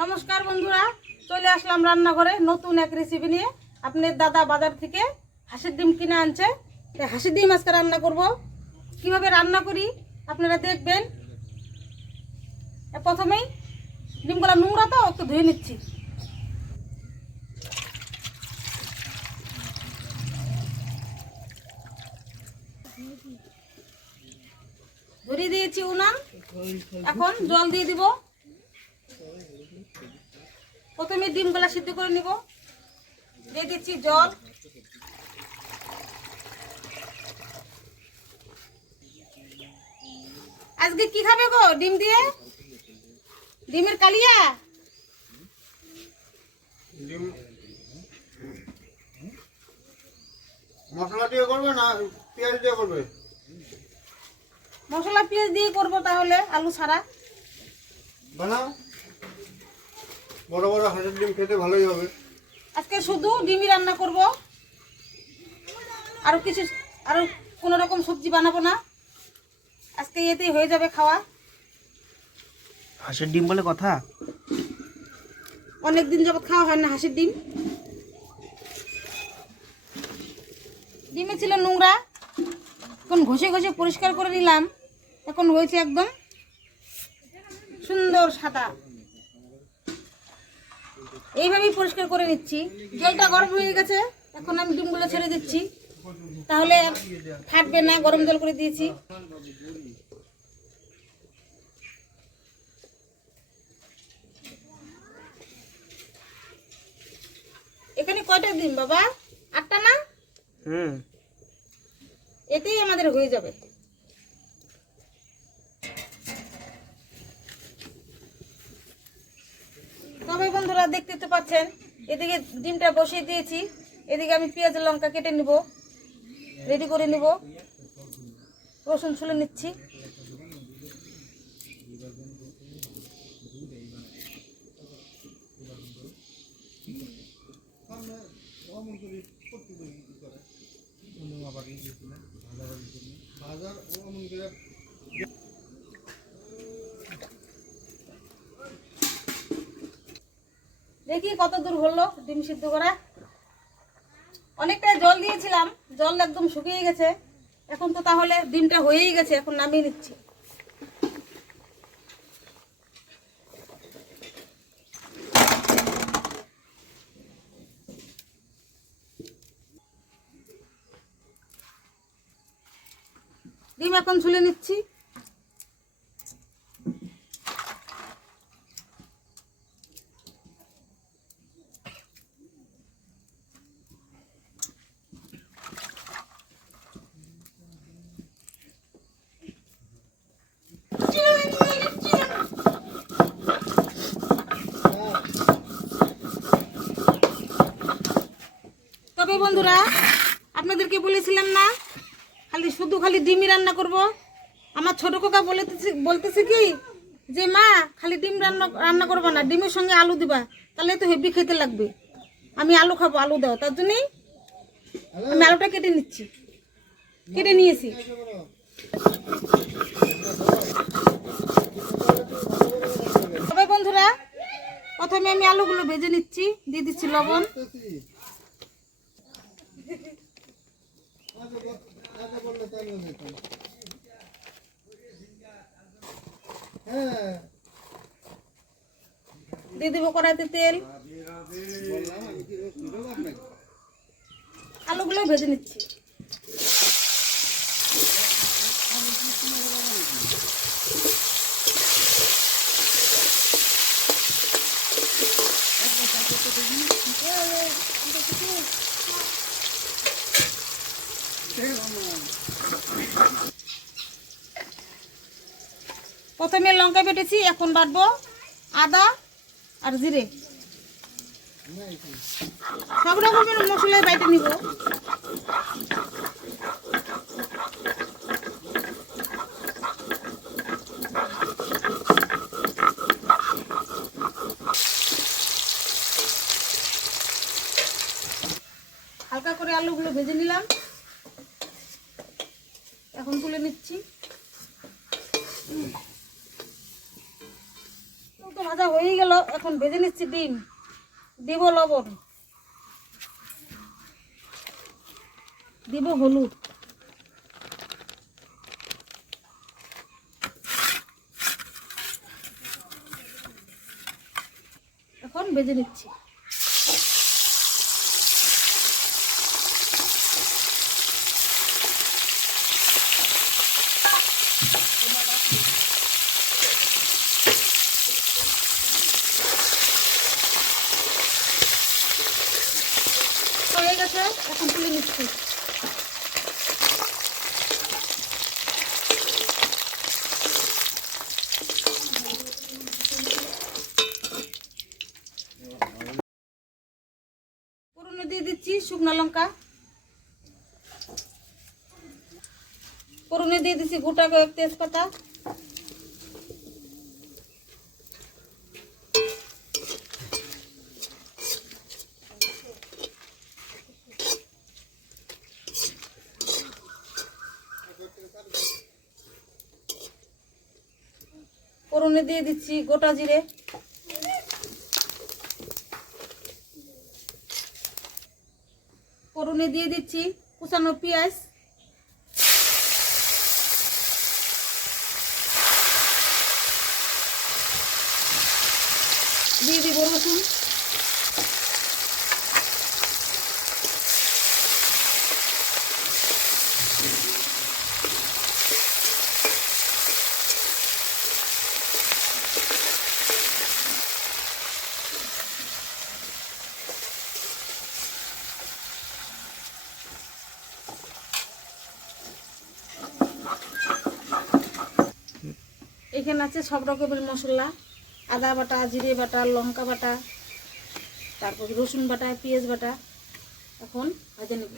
নমস্কার বন্ধুরা, চলে আসলাম রান্নাঘরে নতুন এক রেসিপি নিয়ে। আপনার দাদা বাজার থেকে হাঁসের ডিম কিনে আনছে, তাই হাঁসের ডিম আজকে রান্না করব। কিভাবে রান্না করি আপনারা দেখবেন। প্রথমেই ডিমগুলো নোংরা তো একটু ধুয়ে নিচ্ছি। ধরিয়ে দিয়েছি উনান, এখন জল দিয়ে দিব। প্রথমে ডিমগুলা সিদ্ধ করে নিব। দিয়ে দিচ্ছি জল। আজকে কি খাবে গো ডিম দিয়ে? ডিমের কালিয়া? মশলা দিয়ে করবে না পেঁয়াজ দিয়ে করবে? মশলা পেঁয়াজ দিয়ে করবো, তাহলে আলু ছাড়া বানাও। বড় বড় হাঁসের ডিম খেতে ভালোই হবে। আজকে শুধু ডিমই রান্না করব, আরো কোনো রকম সবজি বানাবো না। আজকে এতেই হয়ে যাবে খাওয়া। হাঁসের ডিম বলে কথা, অনেক দিন যাবত খাওয়া হয় না হাঁসের ডিম। ডিমে ছিল নোংরা, এখন ঘষে ঘষে পরিষ্কার করে নিলাম। এখন হয়েছে একদম সুন্দর সাদা। এইভাবেই পরিষ্কার করে নিচ্ছি। জলটা গরম হয়ে গেছে, এখন আমি ডিমগুলো ছেড়ে দিচ্ছি, তাহলে ফাটবে না। গরম জল করে দিয়েছি। এখানে কয়টা ডিম বাবা? 8টা না? এতেই আমাদের হয়ে যাবে। তবে বন্ধুরা দেখতে তো পাচ্ছেন, এদিকে ডিমটা বসিয়ে দিয়েছি, এদিকে আমি পেঁয়াজ লঙ্কা কেটে নিব, রেডি করে নিব। রসুন ছুলে নিচ্ছি। দেখি কত দূর হলো ডিম সিদ্ধ করা। অনেকটা জল দিয়েছিলাম, জল একদম শুকিয়ে গেছে। এখন তো তাহলে ডিমটা হয়েই গেছে, এখন নামিয়ে নিচ্ছি। ডিম এখন ছুলে নিচ্ছি। তবে বন্ধুরা আপনাদেরকে বলেছিলাম না খালি ডিমই রান্না করব। আমার ছোট কাকা বলতেছে কি যে মা খালি ডিম রান্না করবো না, ডিমের সঙ্গে আলু দিবা, তাহলে তো হেভি খেতে লাগবে। আমি আলু খাবো, আলু দাও। তার জন্যই আমি আলুটা কেটে নিয়েছি। তবে বন্ধুরা প্রথমে আমি আলুগুলো ভেজে নিচ্ছি। দিয়ে দিচ্ছি লবণ। দিয়ে দেবো কড়াইতে তেল। আলুগুলো ভেজে নিচ্ছি। প্রথমে লঙ্কা বেটেছি, এখন বাটবো আদা আর জিরে। সব রকমের মশলা বাইটে নিব। হালকা করে আলুগুলো ভেজে নিলাম, এখন তুলে নিচ্ছি। ভাজা হয়ে গেল, এখন ভেজে নিচ্ছি ডিম, দিব লবণ, দিব হলুদ, এখন ভেজে নিচ্ছি। হয়ে গেছে, এখন তুলে নিচ্ছি। ফোড়নে দিয়ে দিচ্ছি শুকনো লঙ্কা, ফোড়নে দিয়ে দিচ্ছি গোটা কয়েক তেজপাতা, ফোড়নে দিয়ে দিচ্ছি গোটা জিরে, ফোড়নে দিয়ে দিচ্ছি কুচানো পেঁয়াজ, দিয়ে দিব রসুন, এখানে আছে সব রকমের মশলা, আদা বাটা, জিরে বাটা, লঙ্কা বাটা, তারপর রসুন বাটা, পেঁয়াজ বাটা। এখন ভেজে নেব।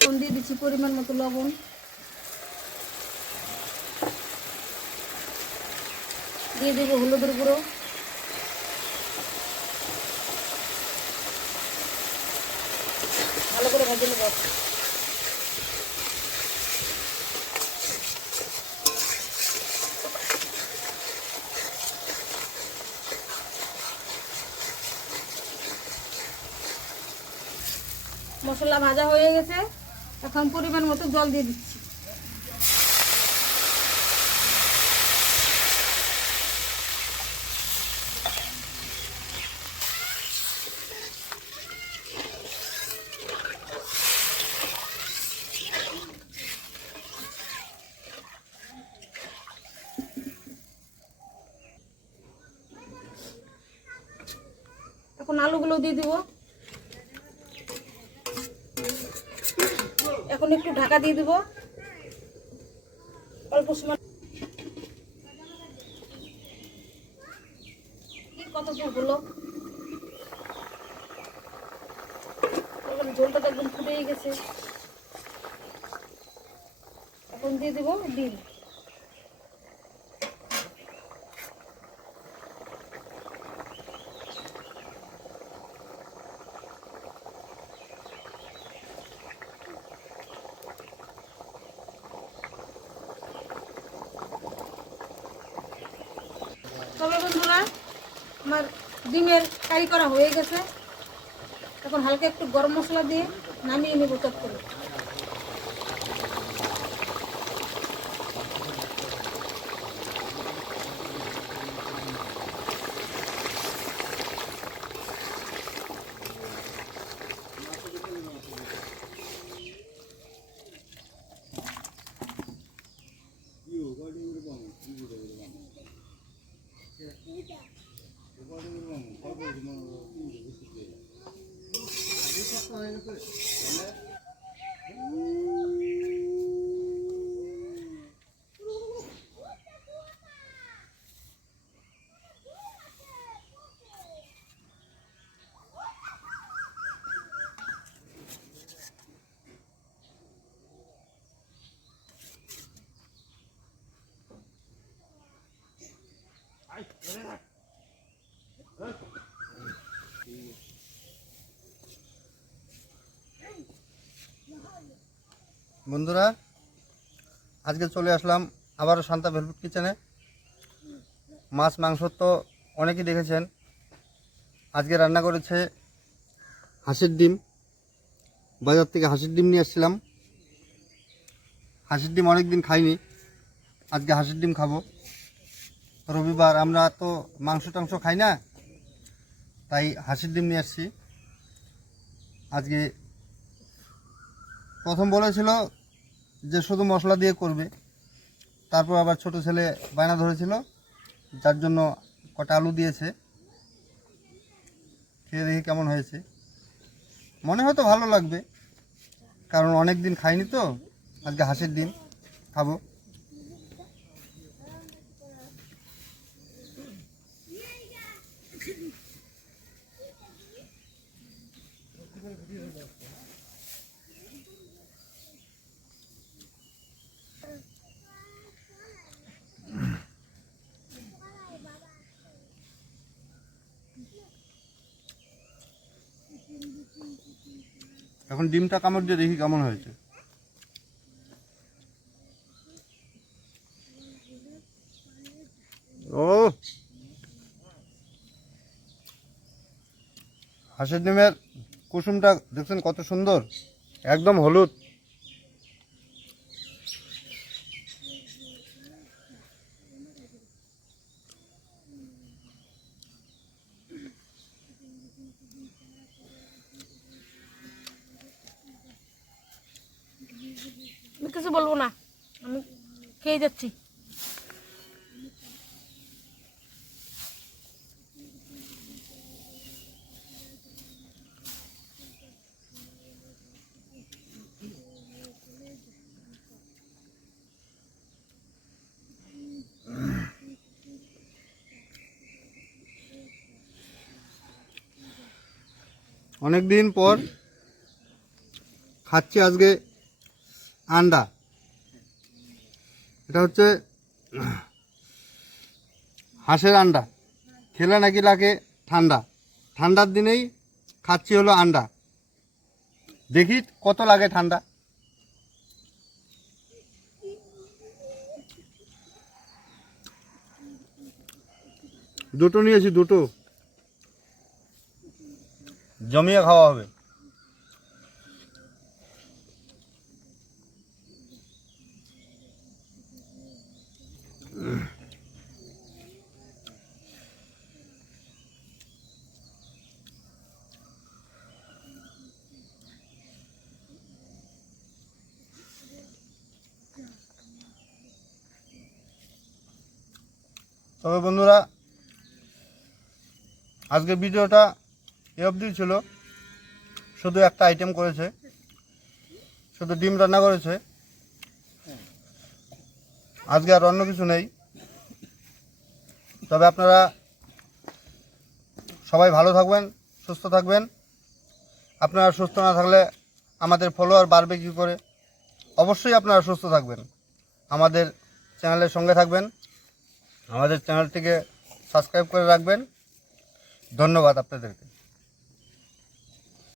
এখন দিয়ে দিচ্ছি পরিমাণ মতো লবণ, দিয়ে দেবো হলুদের গুঁড়ো, ভালো করে ভেজে নেব। মশলা ভাজা হয়ে গেছে, এখন পরিমাণ মতো জল দিয়ে দিচ্ছি। এখন আলুগুলো দিয়ে দিব, এখন একটু ঢাকা দিয়ে দিব অল্প সময়। কত হলো, ঝোলটা তো একদম ফুটেই গেছে। এখন দিয়ে দিব ডিম, তবে বন্ধুরা আমার ডিমের কারি করা হয়ে গেছে। এখন হালকা একটু গরম মশলা দিয়ে নামিয়ে নেব চট করে। বন্ধুরা, আজকে চলে আসলাম আবারও শান্তা ভেলভেট কিচেনে। মাছ মাংস তো অনেকেই দেখেছেন। আজকে রান্না করেছে হাঁসের ডিম। বাজার থেকে হাঁসের ডিম নিয়ে এসেছিলাম। হাঁসের ডিম অনেক দিন খাইনি, আজকে হাঁসের ডিম খাবো। রবিবার, আমরা তো মাংস টাংস খাই না, তাই হাঁসের ডিম নিয়ে আসছি। আজকে প্রথম বলেছিল যে শুধু মশলা দিয়ে করবে, তারপর আবার ছোট ছেলে বায়না ধরেছিল, যার জন্য কটা আলু দিয়েছে। খেয়ে দেখি কেমন হয়েছে। মনে হয়তো ভালো লাগবে, কারণ অনেক দিন খাইনি তো। আজকে হাঁসের ডিম খাবো। এখন ডিমটা কামড় দিয়ে দেখি কেমন হয়েছে। ও, হাঁসের ডিমের কুসুমটা দেখছেন কত সুন্দর, একদম হলুদ। আমি কিছু বলবো না, আমি খেয়ে যাচ্ছি। অনেক দিন পর খাচ্ছি আজকে আন্ডা। এটা হচ্ছে হাঁসের আন্ডা। খেলে নাকি লাগে ঠান্ডা, ঠান্ডার দিনেই খাচ্ছি হলো আন্ডা। দেখি কত লাগে ঠান্ডা। দুটো নিয়েছি, দুটো জমিয়ে খাওয়া হবে। তবে বন্ধুরা, আজকের ভিডিওটা এ অবধি ছিল। শুধু একটা আইটেম করেছে, শুধু ডিম রান্না করেছে। আজকে আর অন্য কিছু নেই। তবে আপনারা সবাই ভালো থাকবেন, সুস্থ থাকবেন। আপনারা সুস্থ না থাকলে আমাদের ফলোয়ার বাড়বে কী করে? অবশ্যই আপনারা সুস্থ থাকবেন, আমাদের চ্যানেলের সঙ্গে থাকবেন, আমাদের চ্যানেলটিকে সাবস্ক্রাইব করে রাখবেন। ধন্যবাদ আপনাদেরকে।